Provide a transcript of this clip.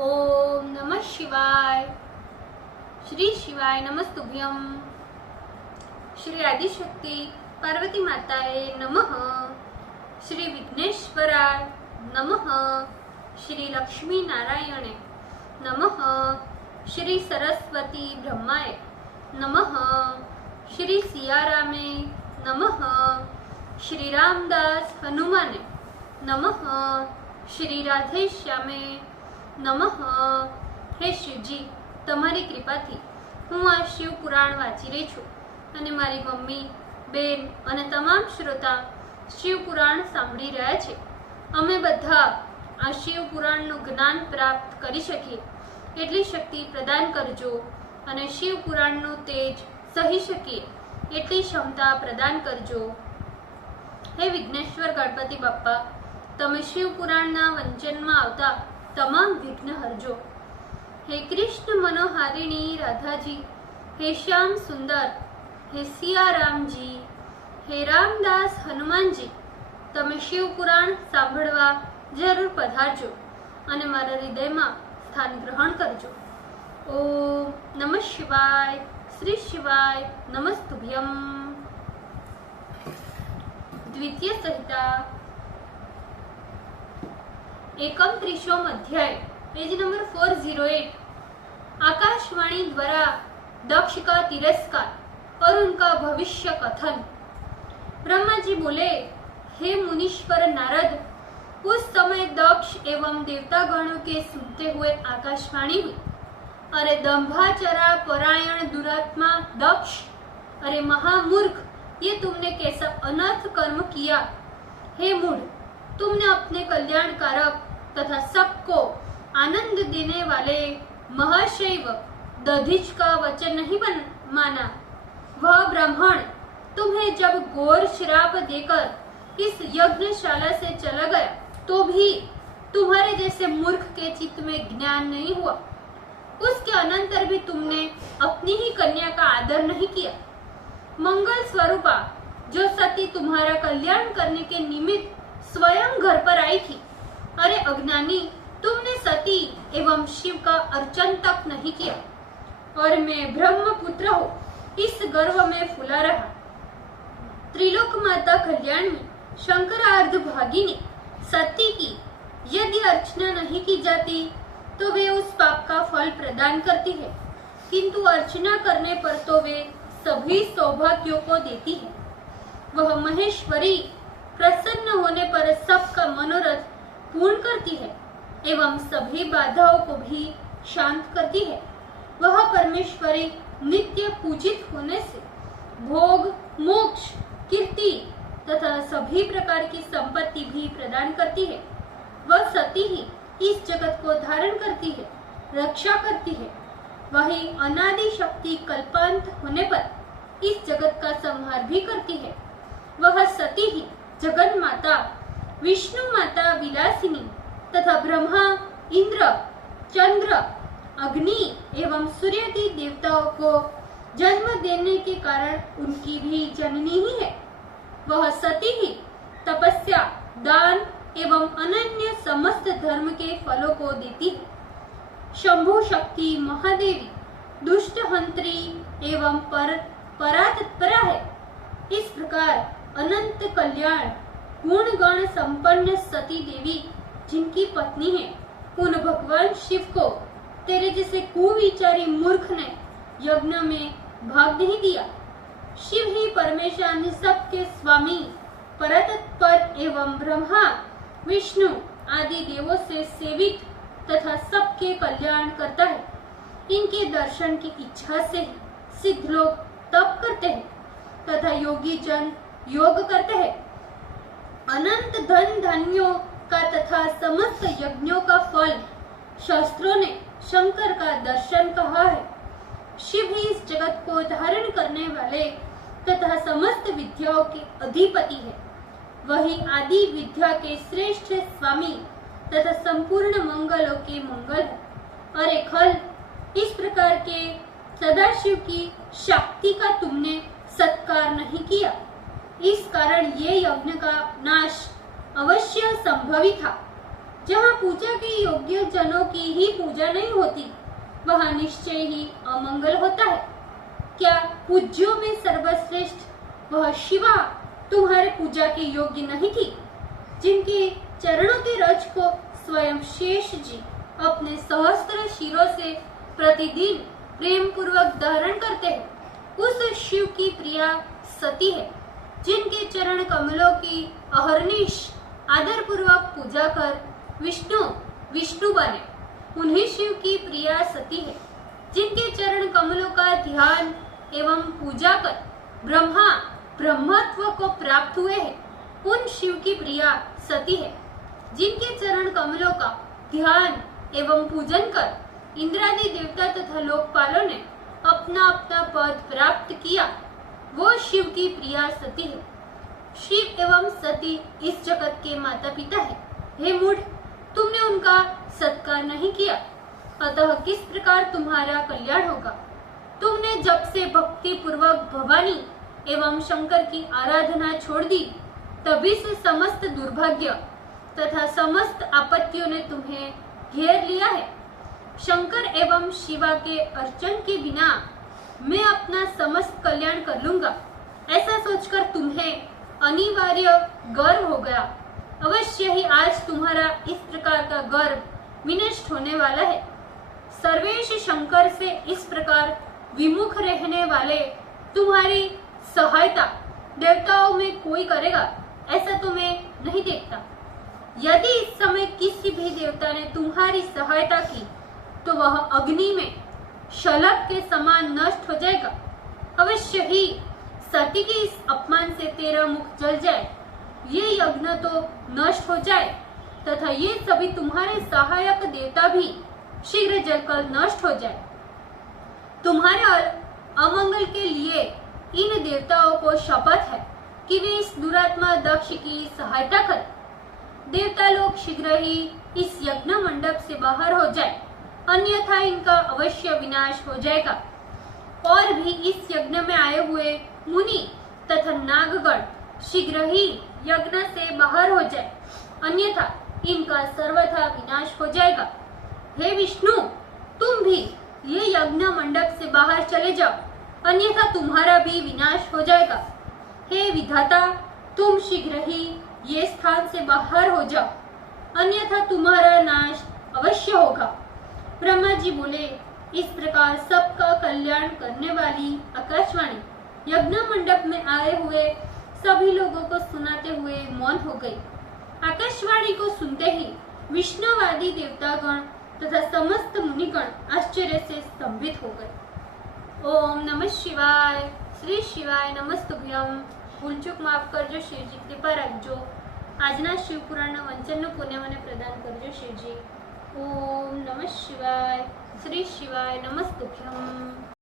ओम नमः शिवाय। श्री शिवाय नमस्तुभ्यम। श्री आदिशक्ति पार्वती माताए नमः। श्री विघ्नेश्वराय नमः। श्री लक्ष्मी नारायणे नमः। श्री सरस्वती ब्रह्माय नमः। श्री सियारामे नमः। श्री रामदास हनुमाने नमः। श्री राधेश्यामे नमः। हे शिवजी, તમારી કૃપાથી હું આ શિવ પુરાણ વાંચી રહી છું અને મારી મમ્મી, બેન અને તમામ શ્રોતા શિવ પુરાણ સાંભળી રહ્યા છે। અમે બધા આ શિવ પુરાણનું જ્ઞાન પ્રાપ્ત કરી શકીએ એટલી શક્તિ પ્રદાન કરજો અને શિવ પુરાણનું તેજ સહી શકીએ એટલી ક્ષમતા પ્રદાન કરજો। હે વિઘ્નેશ્વર ગણપતિ બાપ્પા, તમે શિવ પુરાણના વંચનમાં આવતા તમામ વિઘ્ન હરજો। हे कृष्ण मनोहारिणी राधा जी, हे श्याम सुंदर, हे सिया राम जी, हे रामदास हनुमान जी, तमे शिव पुराण सांभळवा जरूर पधारजो અને મારા હૃદયમાં સ્થાન ગ્રહણ કરજો। ઓમ નમઃ શિવાય। શ્રી શિવાય નમસ્તુભ્યમ। દ્વિતીય સંહિતા 31 अध्याय पेज नंबर 408। आकाशवाणी द्वारा दक्ष का तिरस्कार और उनका भविष्य कथन। ब्रह्मा जी बोले, हे मुनीश्वर नारद, उस समय दक्ष एवं देवतागणों के सुनते हुए आकाशवाणी हुई, अरे दंभाचरा परायण दुरात्मा दक्ष, अरे महामूर्ख, ये तुमने कैसा अनर्थ कर्म किया। हे मूढ़, तुमने अपने कल्याणकारक तथा सबको आनंद देने वाले महाशैव दधिच का वचन नहीं माना। वह ब्राह्मण तुम्हें जब घोर श्राप देकर इस यज्ञशाला से चला गया तो भी तुम्हारे जैसे मूर्ख के चित्त में ज्ञान नहीं हुआ। उसके अनंतर भी तुमने अपनी ही कन्या का आदर नहीं किया। मंगल स्वरूपा जो सती तुम्हारा कल्याण करने के निमित्त स्वयं घर पर आई थी, अरे अज्ञानी, तुमने सती एवं शिव का अर्चन तक नहीं किया और मैं ब्रह्मपुत्र हूँ, इस गर्व में फूला रहा। त्रिलोक माता कल्याण में शंकरार्ध भागिनी सती की यदि अर्चना नहीं की जाती तो वे उस पाप का फल प्रदान करती है, किंतु अर्चना करने पर तो वे सभी सौभाग्यों को देती है। वह महेश्वरी प्रसन्न होने पर सबका मनोरथ पूर्ण करती है एवं सभी बाधाओं को भी शांत करती है। वह परमेश्वरी नित्य पूजित होने से भोग, मोक्ष, कीर्ति तथा सभी प्रकार की संपत्ति भी प्रदान करती है। वह सती ही इस जगत को धारण करती है, रक्षा करती है। वही अनादि शक्ति कल्पांत होने पर इस जगत का संहार भी करती है। वह सती ही जगन माता, विष्णु माता विलासिनी तथा ब्रह्मा, इंद्र, चंद्र, अग्नि एवं सूर्य की देवताओं को जन्म देने के कारण उनकी भी जननी ही है। वह सती ही तपस्या, दान एवं अनन्य समस्त धर्म के फलों को देती है। शंभु शक्ति महादेवी दुष्ट हंत्री एवं परात्परा है। इस प्रकार अनंत कल्याण गुण गण संपन्न सती देवी जिनकी पत्नी है, उन भगवान शिव को तेरे जैसे कुविचारी मूर्ख ने यज्ञ में भाग नहीं दिया। शिव ही परमेश्वर सबके स्वामी, परतत्पर एवं ब्रह्मा, विष्णु आदि देवों से सेवित तथा सबके कल्याण करता है। इनके दर्शन की इच्छा से ही सिद्ध लोग तप करते हैं तथा योगी जन योग करते हैं। अनंत धन धान्यों का तथा समस्त यज्ञों का फल शास्त्रों ने शंकर का दर्शन कहा है। शिव ही इस जगत को धारण करने वाले तथा समस्त विद्याओं के अधिपति है। वही आदि विद्या के श्रेष्ठ स्वामी तथा संपूर्ण मंगलों के मंगल है। अरे खल, इस प्रकार के सदाशिव की शक्ति का तुमने सत्कार नहीं किया, इस कारण ये यज्ञ का नाश अवश्य संभवी था। जहाँ पूजा के योग्य जनों की ही पूजा नहीं होती, वहाँ निश्चय ही अमंगल होता है। क्या पूज्यों में सर्वश्रेष्ठ वह शिवा तुम्हारे पूजा के योग्य नहीं थी, जिनके चरणों के रज को स्वयं शेष जी अपने सहस्त्र शिरों से प्रतिदिन प्रेम पूर्वक धारण करते हैं? उस शिव की प्रिया सती है, जिनके चरण कमलों की अहर्निश आदर पूर्वक पूजा कर विष्णु बने। उन्हीं शिव की प्रिया सती है, जिनके चरण कमलों का ध्यान एवं पूजा कर ब्रह्मा ब्रह्मत्व को प्राप्त हुए हैं। उन शिव की प्रिया सती है, जिनके चरण कमलों का ध्यान एवं पूजन कर इंद्रादि देवता तथा लोकपालों ने अपना अपना पद प्राप्त किया, वो शिव की प्रिया सती है। शिव एवं सती इस जगत के माता पिता है। हे मूढ़, तुमने उनका सत्कार नहीं किया, अतः किस प्रकार तुम्हारा कल्याण होगा? तुमने जब से भक्ति पूर्वक भवानी एवं शंकर की आराधना छोड़ दी, तभी से समस्त दुर्भाग्य तथा समस्त आपत्तियों ने तुम्हें घेर लिया है। शंकर एवं शिवा के अर्चन के बिना मैं अपना समस्त कल्याण कर लूंगा, ऐसा सोचकर तुम्हें अनिवार्य गर्व हो गया। अवश्य ही आज तुम्हारा इस प्रकार का गर्व विनष्ट होने वाला है। सर्वेश शंकर से इस प्रकार विमुख रहने वाले तुम्हारी सहायता देवताओं में कोई करेगा, ऐसा तो मैं नहीं देखता। यदि इस समय किसी भी देवता ने तुम्हारी सहायता की, तो वह अग्नि में शलभ के समान नष्ट हो जाएगा। अवश्य ही सती के इस अपमान से तेरा मुख जल जाए, ये यज्ञ तो नष्ट हो जाए तथा ये सभी तुम्हारे सहायक देवता भी शीघ्र जलकर नष्ट हो जाए। तुम्हारे और अमंगल के लिए इन देवताओं को शपथ है कि वे इस दुरात्मा दक्ष की सहायता करें। देवता लोग शीघ्र ही इस यज्ञ मंडप से बाहर हो जाए, अन्यथा इनका अवश्य विनाश हो जाएगा। और भी इस यज्ञ में आए हुए मुनि तथा नागगण शीघ्र ही यज्ञ से बाहर हो जाए, अन्यथा इनका सर्वथा विनाश हो जाएगा। हे विष्णु, तुम भी ये यज्ञ मंडप से बाहर चले जाओ, अन्यथा तुम्हारा भी विनाश हो जाएगा। हे विधाता, तुम शीघ्र ही ये स्थान से बाहर हो जाओ, अन्यथा तुम्हारा नाश अवश्य होगा। ब्रह्मा जी बोले। इस प्रकार सबका कल्याण करने वाली आकाशवाणी यज्ञ मंडप में आए हुए सभी लोगों को सुनाते हुए मौन हो गई। आकाशवाणी को सुनते ही विष्णुवादी देवतागण तथा समस्त मुनिगण आश्चर्य से स्तंभित हो गए। ओम नमः शिवाय। श्री शिवाय नमस्तुभ्यम। ભૂલચૂક માફ કરજો શિવજી, કૃપા રાખજો। આજના શિવપુરાણના વંચનનું પુણ્ય મને પ્રદાન કરજો શિવજી। ઓમ નમઃ શિવાય। શ્રી શિવાય નમસ્તુભ્યમ।